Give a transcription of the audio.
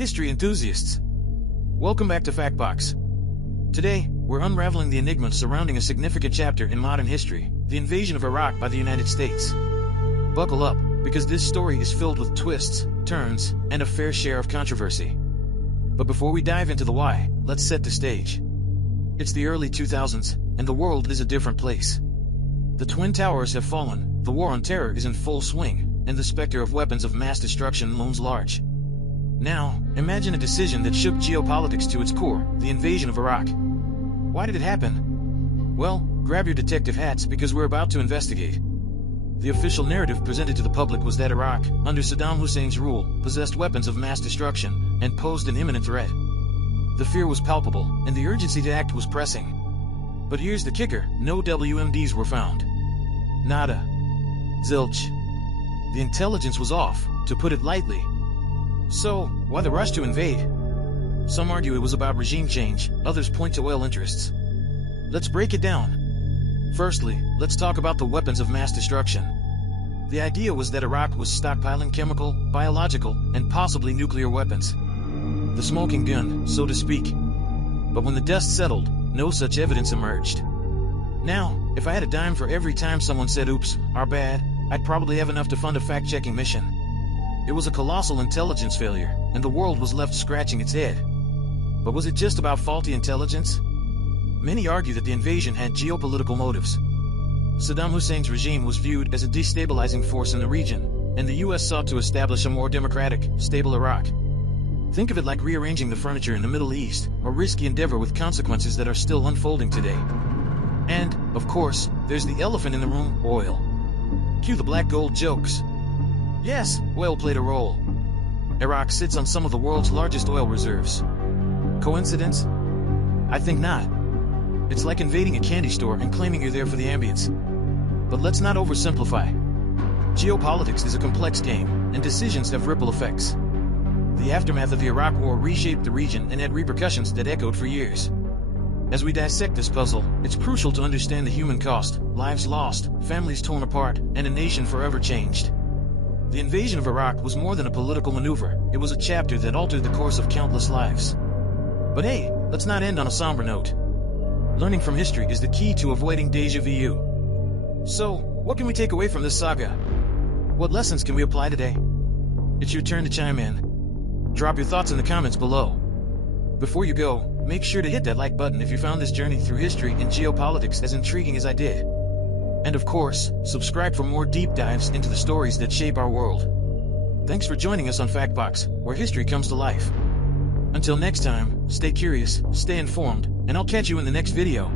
history enthusiasts. Welcome back to Factbox. Today, we're unraveling the enigma surrounding a significant chapter in modern history, the invasion of Iraq by the United States. Buckle up, because this story is filled with twists, turns, and a fair share of controversy. But before we dive into the why, let's set the stage. It's the early 2000s, and the world is a different place. The Twin Towers have fallen, the war on terror is in full swing, and the specter of weapons of mass destruction looms large. Now, imagine a decision that shook geopolitics to its core, the invasion of Iraq. Why did it happen? Well, grab your detective hats because we're about to investigate. The official narrative presented to the public was that Iraq, under Saddam Hussein's rule, possessed weapons of mass destruction and posed an imminent threat. The fear was palpable, and the urgency to act was pressing. But here's the kicker, no WMDs were found. Nada. Zilch. The intelligence was off, to put it lightly. So, why the rush to invade? Some argue it was about regime change, others point to oil interests. Let's break it down. Firstly, let's talk about the weapons of mass destruction. The idea was that Iraq was stockpiling chemical, biological, and possibly nuclear weapons. The smoking gun, so to speak. But when the dust settled, no such evidence emerged. Now, if I had a dime for every time someone said, "Oops, our bad," I'd probably have enough to fund a fact-checking mission. It was a colossal intelligence failure, and the world was left scratching its head. But was it just about faulty intelligence? Many argue that the invasion had geopolitical motives. Saddam Hussein's regime was viewed as a destabilizing force in the region, and the US sought to establish a more democratic, stable Iraq. Think of it like rearranging the furniture in the Middle East, a risky endeavor with consequences that are still unfolding today. And, of course, there's the elephant in the room, oil. Cue the black gold jokes. Yes, oil played a role. Iraq sits on some of the world's largest oil reserves. Coincidence? I think not. It's like invading a candy store and claiming you're there for the ambience. But let's not oversimplify. Geopolitics is a complex game, and decisions have ripple effects. The aftermath of the Iraq War reshaped the region and had repercussions that echoed for years. As we dissect this puzzle, it's crucial to understand the human cost, lives lost, families torn apart, and a nation forever changed. The invasion of Iraq was more than a political maneuver, it was a chapter that altered the course of countless lives. But hey, let's not end on a somber note. Learning from history is the key to avoiding déjà vu. So, what can we take away from this saga? What lessons can we apply today? It's your turn to chime in. Drop your thoughts in the comments below. Before you go, make sure to hit that like button if you found this journey through history and geopolitics as intriguing as I did. And of course, subscribe for more deep dives into the stories that shape our world. Thanks for joining us on Factbox, where history comes to life. Until next time, stay curious, stay informed, and I'll catch you in the next video.